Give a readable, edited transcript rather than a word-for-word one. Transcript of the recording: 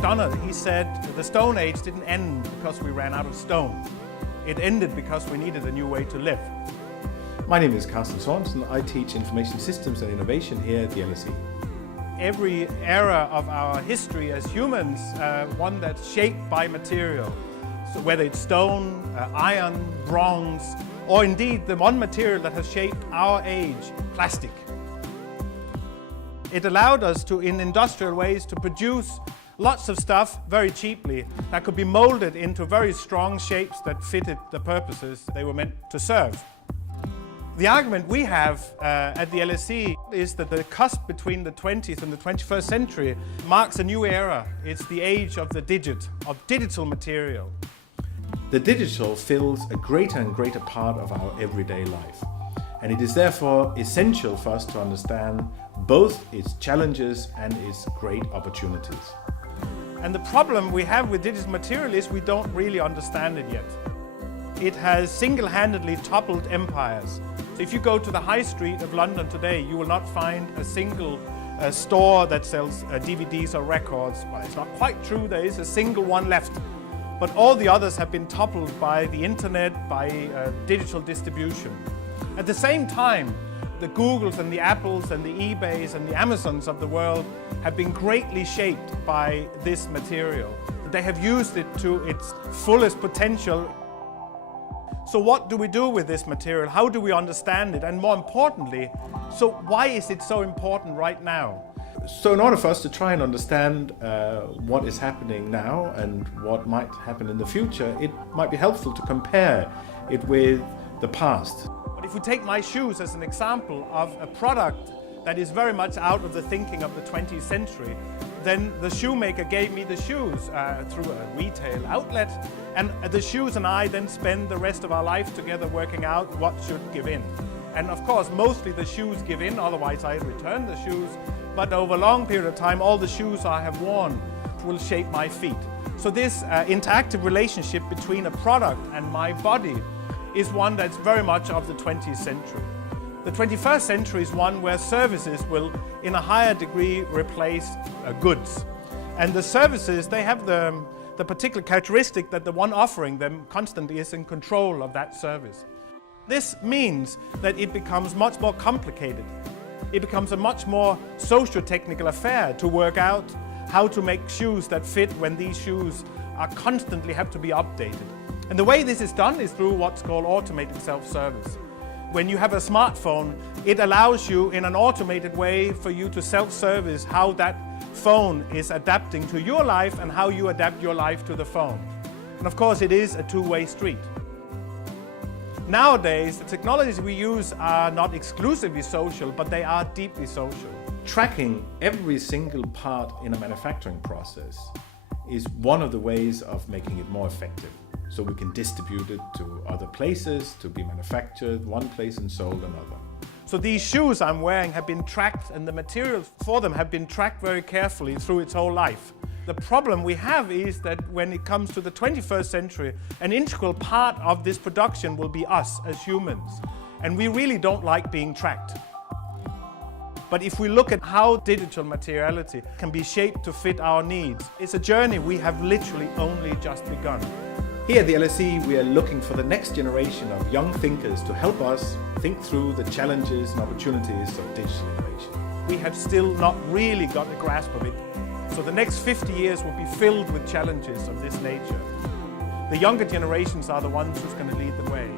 MacDonald, he said the Stone Age didn't end because we ran out of stone. It ended because we needed a new way to live. My name is Carsten Sorensen. I teach Information Systems and Innovation here at the LSE. Every era of our history as humans, one that's shaped by material. So whether it's stone, iron, bronze, or indeed the one material that has shaped our age, plastic. It allowed us to, in industrial ways, to produce lots of stuff very cheaply that could be molded into very strong shapes that fitted the purposes they were meant to serve. The argument we have at the LSE is that the cusp between the 20th and the 21st century marks a new era. It's the age of the digital material. The digital fills a greater and greater part of our everyday life, and it is therefore essential for us to understand both its challenges and its great opportunities. And the problem we have with digital material is we don't really understand it yet. It has single-handedly toppled empires. So if you go to the high street of London today, you will not find a single store that sells DVDs or records. Well, it's not quite true, there is a single one left. But all the others have been toppled by the internet, by digital distribution. At the same time, the Googles and the Apples and the eBays and the Amazons of the world have been greatly shaped by this material. They have used it to its fullest potential. So what do we do with this material? How do we understand it? And more importantly, so why is it so important right now? So in order for us to try and understand what is happening now and what might happen in the future, it might be helpful to compare it with the past. But if we take my shoes as an example of a product that is very much out of the thinking of the 20th century, then the shoemaker gave me the shoes through a retail outlet, and the shoes and I then spend the rest of our life together working out what should give in. And of course, mostly the shoes give in, otherwise I return the shoes. But over a long period of time, all the shoes I have worn will shape my feet. So this interactive relationship between a product and my body is one that's very much of the 20th century. The 21st century is one where services will, in a higher degree, replace goods. And the services, they have the particular characteristic that the one offering them constantly is in control of that service. This means that it becomes much more complicated. It becomes a much more socio-technical affair to work out how to make shoes that fit when these shoes are constantly have to be updated. And the way this is done is through what's called automated self-service. When you have a smartphone, it allows you in an automated way for you to self-service how that phone is adapting to your life and how you adapt your life to the phone. And of course it is a two-way street. Nowadays, the technologies we use are not exclusively social, but they are deeply social. Tracking every single part in a manufacturing process is one of the ways of making it more effective. So we can distribute it to other places, to be manufactured one place and sold another. So these shoes I'm wearing have been tracked, and the materials for them have been tracked very carefully through its whole life. The problem we have is that when it comes to the 21st century, an integral part of this production will be us as humans. And we really don't like being tracked. But if we look at how digital materiality can be shaped to fit our needs, it's a journey we have literally only just begun. Here at the LSE, we are looking for the next generation of young thinkers to help us think through the challenges and opportunities of digital innovation. We have still not really got a grasp of it. So the next 50 years will be filled with challenges of this nature. The younger generations are the ones who's going to lead the way.